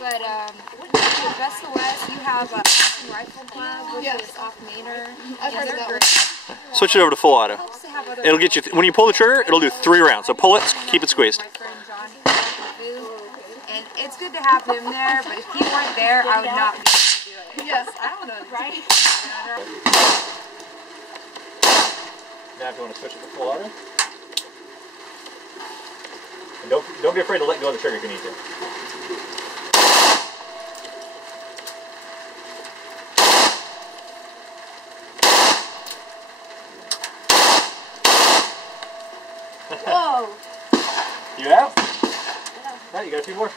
But the Best of the West, you have a rifle club, which is off-mainer. Switch it over to full auto. It'll get you, when you pull the trigger, it'll do 3 rounds. So pull it, keep it squeezed. My friend Johnny, and it's good to have him there, but if he weren't there, I would not be able to do it. Yes, I don't know, right? Now if you want to switch it to full auto. And don't be afraid to let go of the trigger if you need to. Whoa! You have? Yeah. You got a few more.